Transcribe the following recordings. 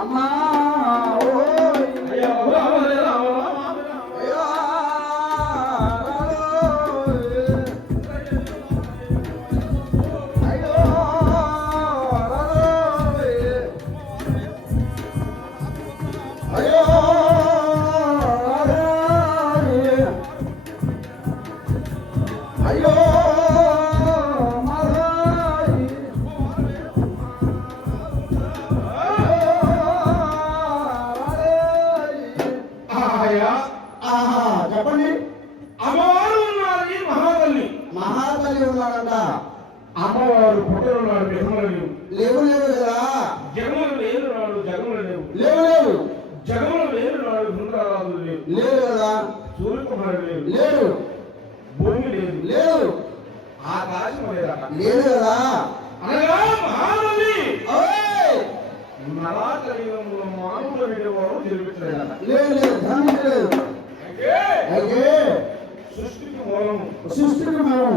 అమ్మా చెప్పండి. అమ్మవారు ఉన్నది మహాతల్లి. మహాతల్లి ఉన్నాడంట. అమ్మవారు పుట్టలు ఉన్నాడు, జగములు లేవు. లేవు లేవు కదా. జగములు లేరు నాడు జగములు లేవు. లేవు లేవు. జగములు లేరు నాడు బృందారాజులు లేవు. లేరు కదా. సూర్యకుమారుడు లేరు. లేరు. భూమి లేదు. లేరు. ఆకాశం లేదట. లేదు కదా. అనగా మహాతల్లి నలా కలియుగంలో మానవుల విడవారు జరిపించలేదట. లేదు లేదు. ధనం లేదు. అయితే సృష్టికి మూలం సృష్టికి మూలం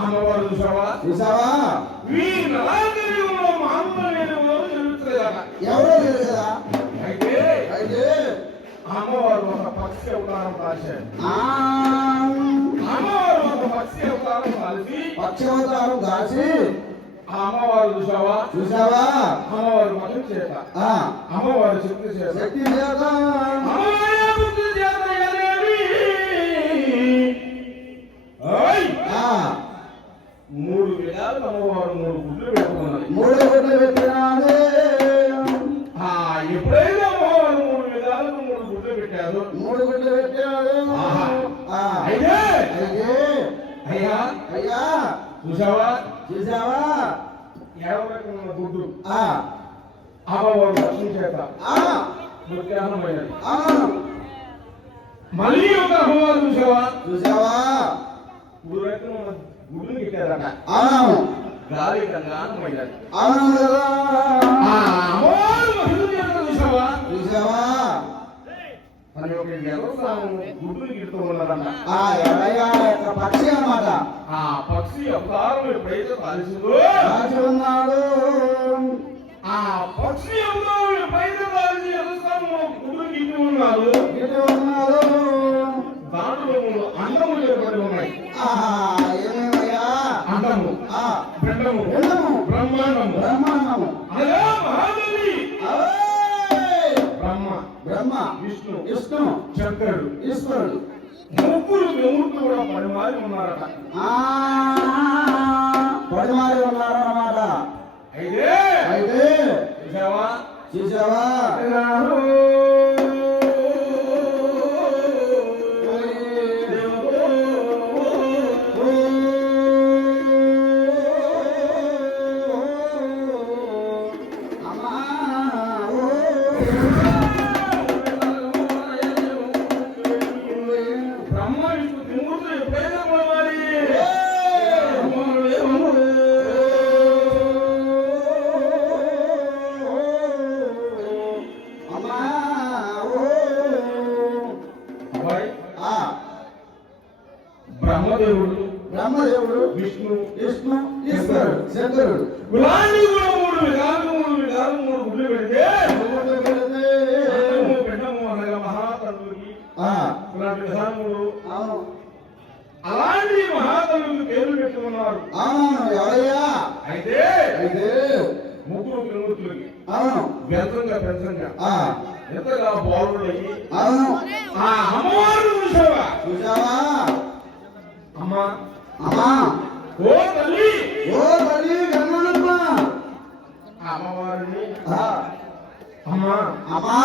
అమ్మవారు చూసావా? చూసావా? ఈ నలా కలియుగంలో మానవుల విడవారు జరిపించలేదట. ఎవరో లేదు కదా. అయితే అయితే అమ్మవారు ఒక పక్షి అవతారం రాశారు. అమ్మవారు ఒక పక్షి అవతారం రాసి పక్షి అవతారం దాచి అమ్మవారు చూసావా? చూసావా? అమ్మవారు మతం చేత అమ్మవారు శక్తి చేత శక్తి చేత మూడు విధాలు అమ్మవారు మూడు గుడ్లు పెట్టుకున్నది. మూడు గుడ్లు పెట్టినాడే. ఎప్పుడైనా అమ్మవారు మూడు విధాలకు మూడు గుడ్లు పెట్టారు. మూడు గుడ్లు పెట్టాడు. అయితే అయ్యా అయ్యా చూసావా? చూసావా? ఏడవరకమైన గుడ్డు అమ్మవారు లక్ష్మి చేత మృత్యాహమైనది. మళ్ళీ ఒక అమ్మవారు చూసావా? చూసావా? మూడు రకమైన గుడ్లు పెట్టారట. గాలి గంగానమైనది. అమ్మవారు మహిళ చేత చూసావా? చూసావా? మరి ఒక ఎర్రసాము గుడ్లు గిడుతూ ఉన్నదన్న. పక్షి అన్నమాట. ఆ పక్షి అవతారం ఎప్పుడైతే కలిసిందో ఉన్నాడు. ఆ పక్షి అవతారం ఎప్పుడైతే కలిసి ఎర్రసాము గుడ్లు గిట్టి ఉన్నారు. దాంట్లో అండములు ఏర్పడి ఉన్నాయి. ఏమేమయ్యా? అండము, పిండము, బ్రహ్మాండము. బ్రహ్మాండము అలా మహాబలి బ్రహ్మ, బ్రహ్మ, విష్ణు, విష్ణు, శంకరుడు, ఈశ్వరుడు ముగ్గురు దేవుళ్ళు కూడా పడిమారి ఉన్నారట. పడిమారి ఉన్నారన్నమాట. అయితే అయితే చూసావా? చూసావా? బ్రహ్మదేవుడు, విష్ణు, ఈశ్వరుడు, శంకరుడు ఇలాంటి కూడా మూడు విధాలు మూడు గుడ్లు పెడితే పిండము అనగా మహాతల్లుకి ఇలాంటి విధానములు అలాంటి మహాతల్లుకి పేర్లు పెట్టుకున్నారు. అయితే ముగ్గురు త్రిమూర్తులకి వ్యర్థంగా పెంచంగా ఎంతగా బాలుడయ్యి అమ్మవారు చూసావా? చూసావా? అమ్మా అమ్మా ఓ తల్లి గంగమ్మ అమ్మవారిని అమ్మా అమ్మా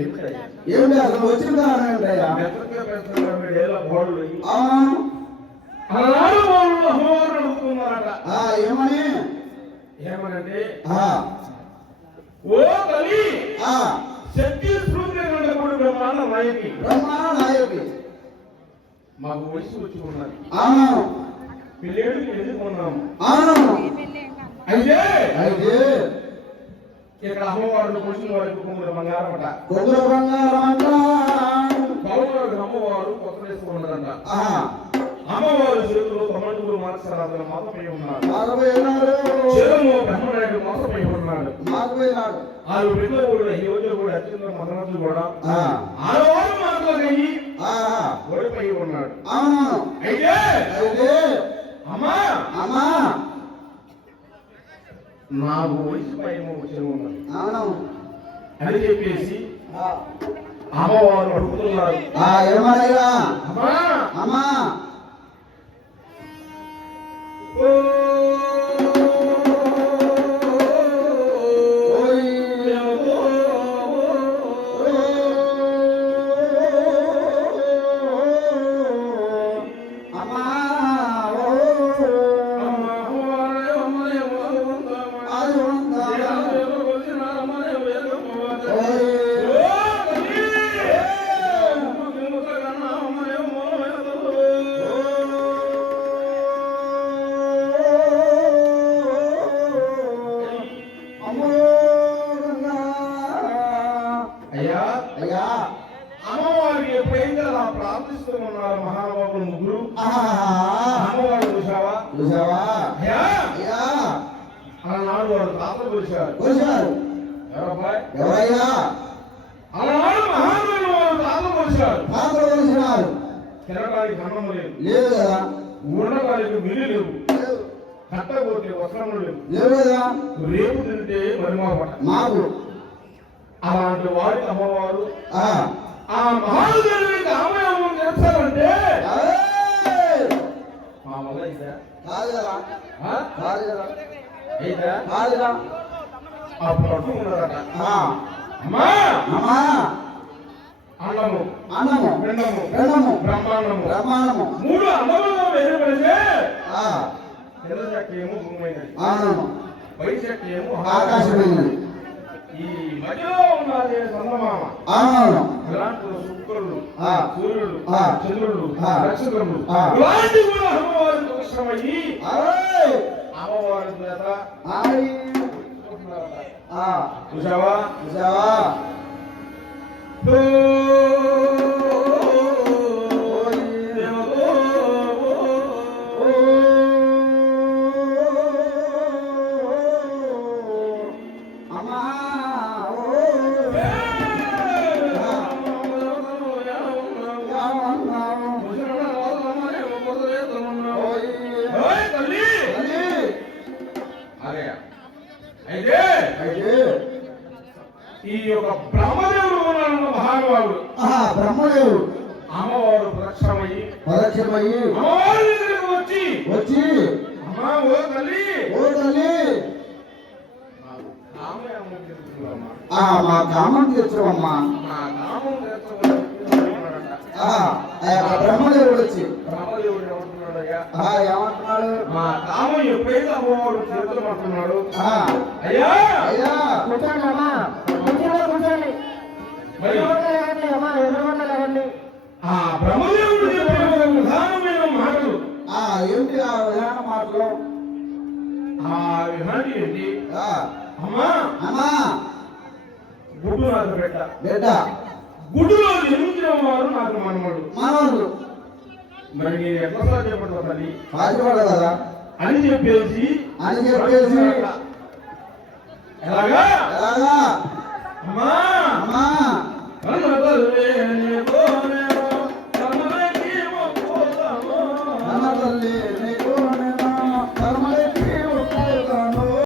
ఏమిటయ్యా? ఏమిటి అసలు వచ్చిన కారణం ఏంటయ్యా? వ్యర్థంగా పెంచంగా మీరేలా బాలుడయ్యి అలాంటి వాళ్ళు అమ్మవారిని అడుగుతున్నారట. ఏమని? ఏమనంటే ఓ తల్లి శక్తి స్ఫూర్తినప్పుడు బ్రహ్మాండ నాయకి మాకు వయసు వచ్చి ఉన్నది. పిల్లేడికి ఎదుర్కొన్నాము. అయితే ఇక్కడ అమ్మవారిని కొలిసిన వారికి కొంగుల బంగారం అట. పౌరులకు అమ్మవారు కొత్త వేసుకున్నదంట. అమ్మవారి చేతులు తమడుగురు మనసరాజుల మాతపై ఉన్నాడు. మాకపోయినాడు. చిరము బ్రహ్మనాయుడు మాతపై ఉన్నాడు. మాకపోయినాడు. ఆరు బిడ్డలు కూడా ఈ రోజు కూడా అత్యంత మదనరాజు కూడా ఆడవారు మాటలకయ్యి ఓడిపోయి ఉన్నాడు. అయితే అమ్మా అమ్మా నాకు వయసు భయం వచ్చి ఉన్నది అవును అని చెప్పేసి అమ్మవారు అడుగుతున్నారు. ఏమనగా అమ్మా అమ్మా అమ్మవారికి ఎప్పుడైతే ప్రార్థిస్తూ ఉన్నారు మహానుభావులు ముగ్గురు. అమ్మవారు చూసావా అలనాడు వారు తాతలు కొలిచారు. ఎవరయ్యా? అలనాడు మహానుభావులు వారు తాతలు కొలిచారు. తినడానికి అన్నం లేదు కదా, ఉండడానికి మిల్లు లేవు, కట్టబోతే వస్త్రములు లేవు కదా, రేపు తింటే మరి మాకు అలాంటి వారి అమ్మవారు ఆ మహానుభావుడికి అమ్మమ్మ చేస్తారంటే మా వల్ల అయితే అప్పుడు అట్టుకున్నారట. అమ్మా అన్నము పిండము బ్రహ్మాండము మూడు అన్నములుగా వేయబడితే ఎర్ర చెక్క ఏమో భూమైనది, వైట్ చెక్క ఏమో ఆకాశమైనది. ఈ మధ్యలో ఉన్నది చందమామ. ఇలాంటి శుక్రుడు సూర్యుడు చంద్రుడు నక్షత్రములు ఇలాంటి కూడా అమ్మవారికి దృశ్యమయ్యి అమ్మవారి చేత చూసావా ఈ యొక్క బ్రహ్మదేవుడు ఉన్నాడు మహానుభావుడు. బ్రహ్మదేవుడు అమ్మవారు ప్రత్యక్షమయ్యి అమ్మవారి దగ్గరికి వచ్చి అమ్మా ఓ తల్లి మా కామం తీర్చవమ్మా. బ్రహ్మదేవుడు వచ్చి బ్రహ్మదేవుడు ఏమంటున్నాడయ్యా? ఏమంటున్నాడు? మా కామం ఎప్పుడైతే అమ్మవారు చేతులు పడుతున్నాడు, అయ్యా ఆ బ్రహ్మదేవుడు చెప్పిన ఒక విధానమైన మాటలు ఏమిటి? ఆ విధాన మాటలు ఆ విధానం ఏంటి? అమ్మా గుడ్డు నాకు బిడ్డ, గుడ్డులో జన్మించిన వారు నాకు మనవడు. మరి నేను ఎట్లా సాధ్యపడతా తల్లి కదా అని చెప్పేసి ఎలాగా